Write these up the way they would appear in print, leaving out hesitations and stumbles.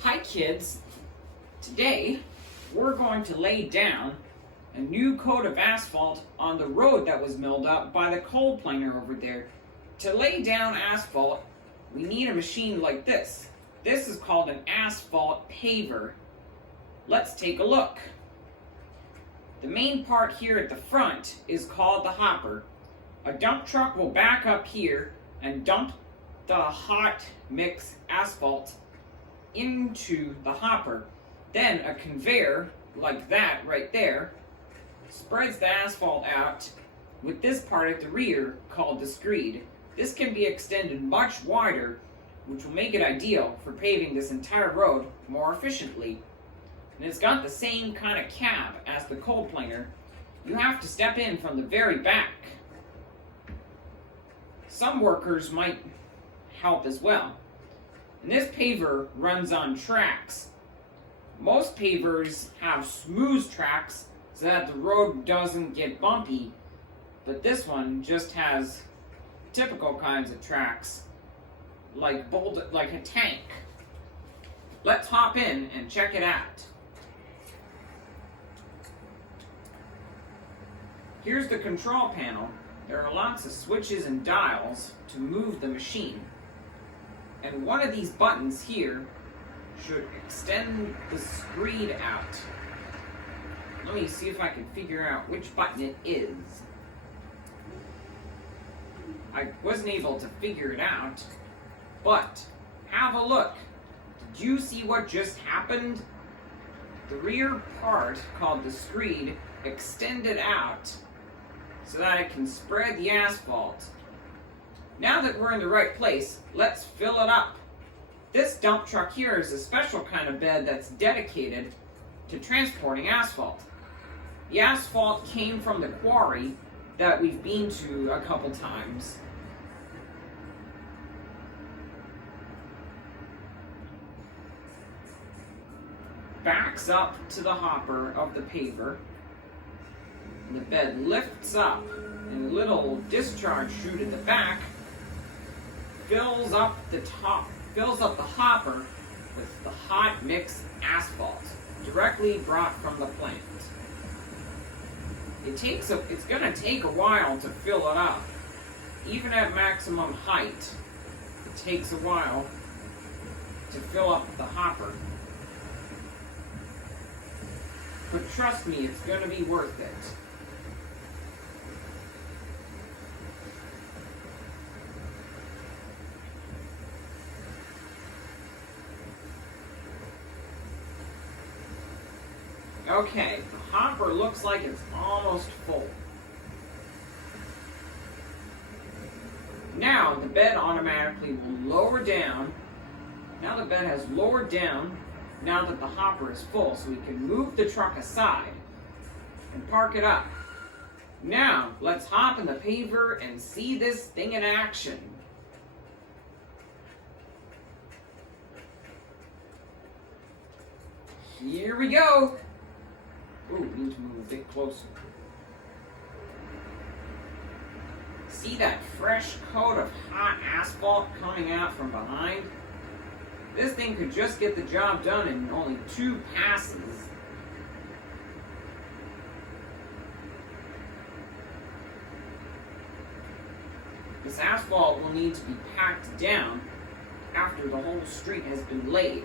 Hi kids, today we're going to lay down a new coat of asphalt on the road that was milled up by the coal planer over there. To lay down asphalt, we need a machine like this. This is called an asphalt paver. Let's take a look. The main part here at the front is called the hopper. A dump truck will back up here and dump the hot mix asphalt into the hopper. Then a conveyor, like that right there, spreads the asphalt out with this part at the rear called the screed. This can be extended much wider, which will make it ideal for paving this entire road more efficiently. And it's got the same kind of cab as the coal planer. You have to step in from the very back. Some workers might help as well. And this paver runs on tracks. Most pavers have smooth tracks so that the road doesn't get bumpy, but this one just has typical kinds of tracks, like a tank. Let's hop in and check it out. Here's the control panel. There are lots of switches and dials to move the machine. And one of these buttons here should extend the screed out. Let me see if I can figure out which button it is. I wasn't able to figure it out, but have a look. Did you see what just happened? The rear part, called the screed, extended out so that it can spread the asphalt. Now that we're in the right place, let's fill it up. This dump truck here is a special kind of bed that's dedicated to transporting asphalt. The asphalt came from the quarry that we've been to a couple times. Backs up to the hopper of the paver. The bed lifts up, and a little discharge chute at the back fills up the hopper with the hot mix asphalt, directly brought from the plant. It's gonna take a while to fill it up. Even at maximum height, it takes a while to fill up the hopper. But trust me, it's gonna be worth it. Okay, the hopper looks like it's almost full. Now the bed automatically will lower down. Now the bed has lowered down now that the hopper is full, so we can move the truck aside and park it up. Now, let's hop in the paver and see this thing in action. Here we go. Ooh, we need to move a bit closer. See that fresh coat of hot asphalt coming out from behind? This thing could just get the job done in only 2 passes. This asphalt will need to be packed down after the whole street has been laid.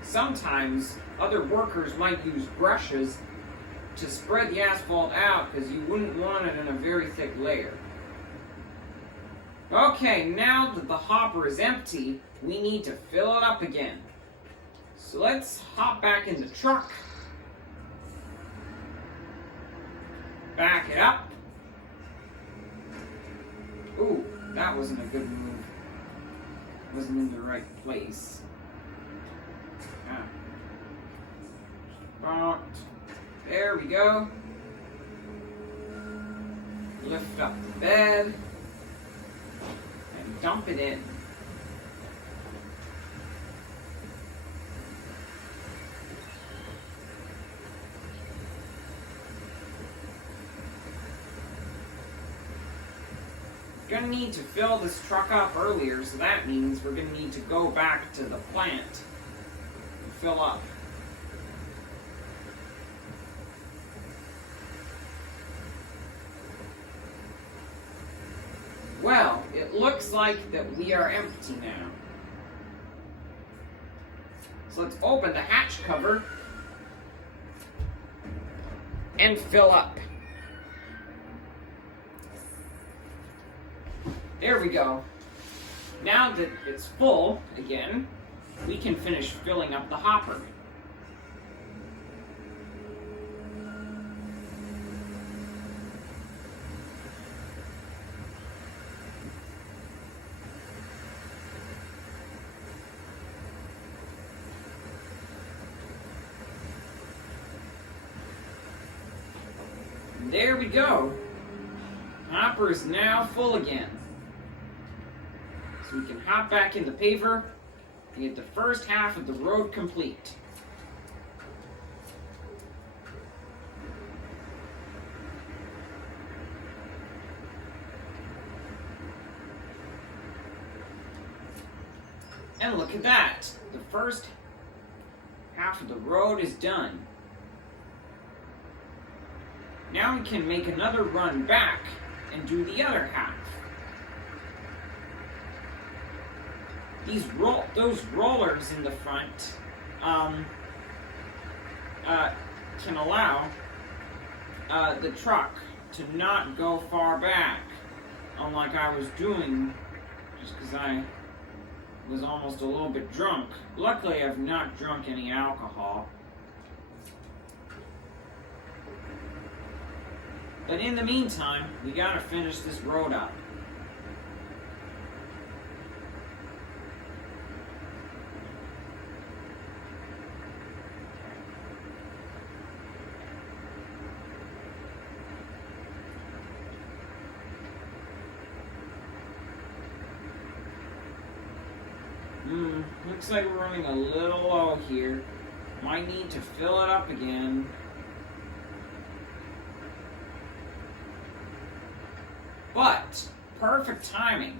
Sometimes other workers might use brushes to spread the asphalt out because you wouldn't want it in a very thick layer. Okay, now that the hopper is empty, we need to fill it up again. So let's hop back in the truck. Back it up. Ooh, that wasn't a good move. Wasn't in the right place. There we go. Lift up the bed and dump it in. gonna need to fill this truck up earlier, so that means we're gonna need to go back to the plant and fill up. Well, it looks like that we are empty now. So let's open the hatch cover and fill up. There we go. Now that it's full again, we can finish filling up the hopper. There we go. Hopper is now full again. So we can hop back in the paver and get the first half of the road complete. And look at that. The first half of the road is done. Now we can make another run back and do the other half. Those rollers in the front can allow the truck to not go far back, unlike I was doing just because I was almost a little bit drunk. Luckily, I've not drunk any alcohol. But in the meantime, we gotta finish this road up. Looks like we're running a little low here. Might need to fill it up again. But, perfect timing.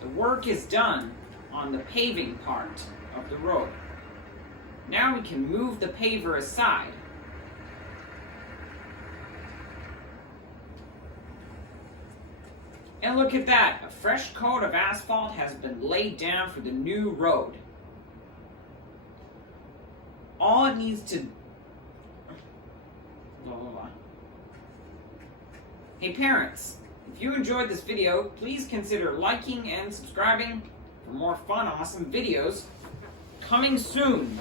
The work is done on the paving part of the road. Now we can move the paver aside. And look at that, a fresh coat of asphalt has been laid down for the new road. All it needs to... Hey parents, if you enjoyed this video, please consider liking and subscribing for more fun, awesome videos coming soon.